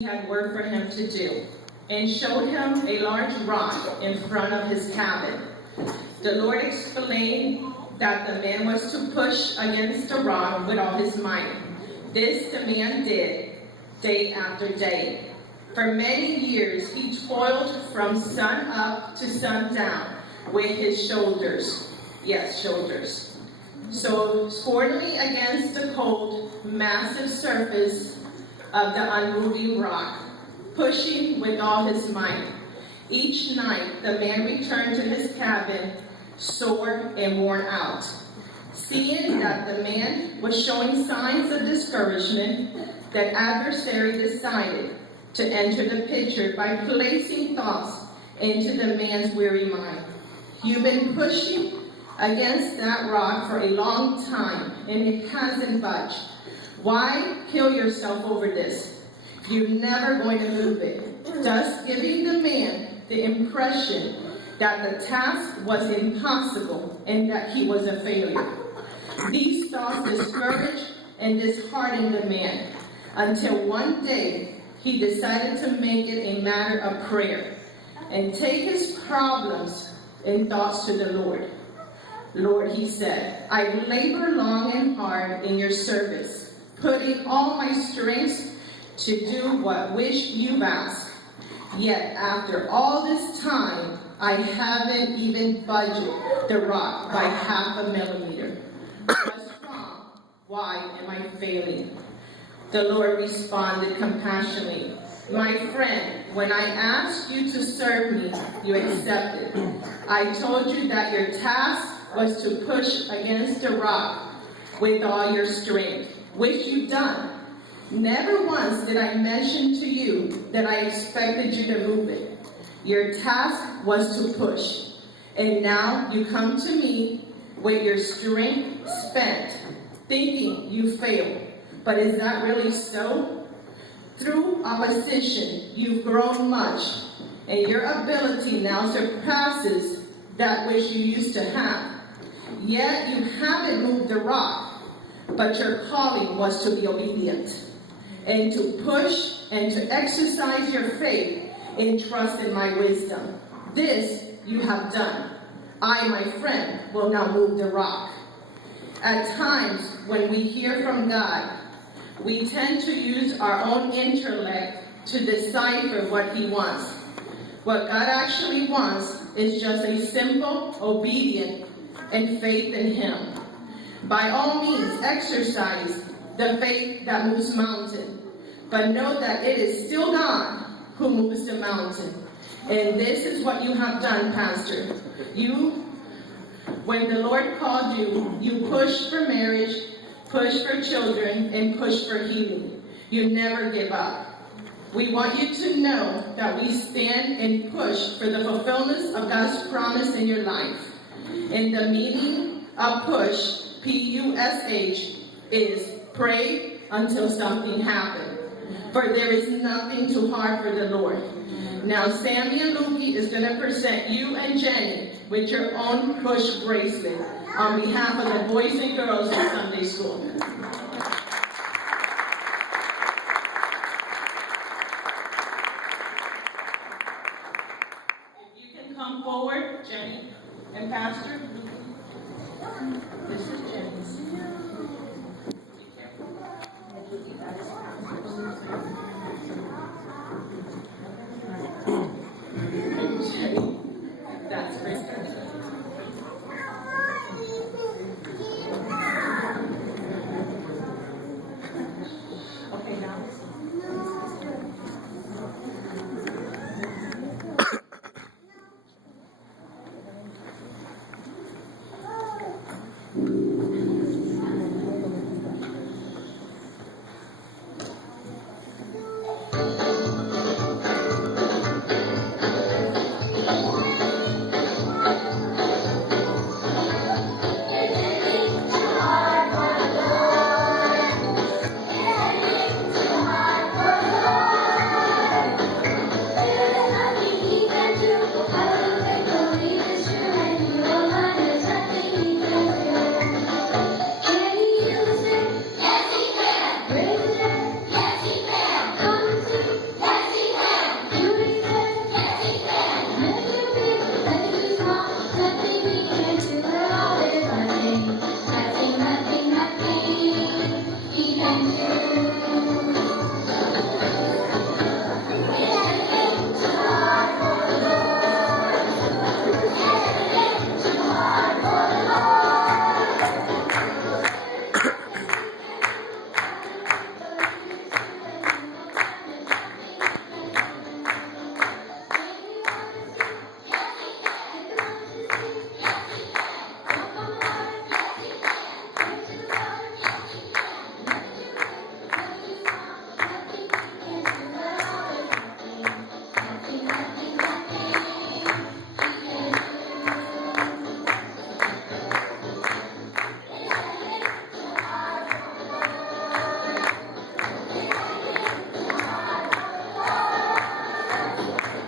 had work for him to do, and showed him a large rock in front of his cabin. The Lord explained that the man was to push against the rock with all his might. This the man did, day after day. For many years he toiled from sun up to sundown with his shoulders. Yes, shoulders. So squarely against the cold, massive surface of the unmoving rock, pushing with all his might. Each night the man returned to his cabin, sore and worn out. Seeing that the man was showing signs of discouragement, the adversary decided to enter the picture by placing thoughts into the man's weary mind. You've been pushing against that rock for a long time, and it hasn't budged. Why kill yourself over this? You're never going to move it, thus giving the man the impression that the task was impossible and that he was a failure. These thoughts discouraged and disheartened the man until one day he decided to make it a matter of prayer and take his problems and thoughts to the Lord. Lord, he said, I labor long and hard in your service, putting all my strength to do what which you've asked. Yet after all this time, I haven't even budged the rock by 0.5 millimeter. What's wrong? Why am I failing? The Lord responded compassionately, my friend, when I asked you to serve me, you accepted. I told you that your task was to push against the rock with all your strength, which you've done. Never once did I mention to you that I expected you to move it. Your task was to push, and now you come to me with your strength spent, thinking you failed. But is that really so? Through opposition, you've grown much, and your ability now surpasses that which you used to have. Yet you haven't moved the rock, but your calling was to be obedient, and to push and to exercise your faith and trust in my wisdom. This you have done. I, my friend, will now move the rock. At times, when we hear from God, we tend to use our own intellect to decipher what he wants. What God actually wants is just a simple, obedient, and faith in him. By all means, exercise the faith that moves mountains, but know that it is still God who moves the mountain. And this is what you have done, Pastor. When the Lord called you, you pushed for marriage, pushed for children, and pushed for healing. You never give up. We want you to know that we stand and push for the fulfillment of God's promise in your life. And the meaning of push, P-U-S-H, is pray until something happens. For there is nothing too hard for the Lord. Now, Sammy and Lukey is going to present you and Jenny with your own push bracelet on behalf of the boys and girls in Sunday school. If you can come forward, Jenny and Pastor.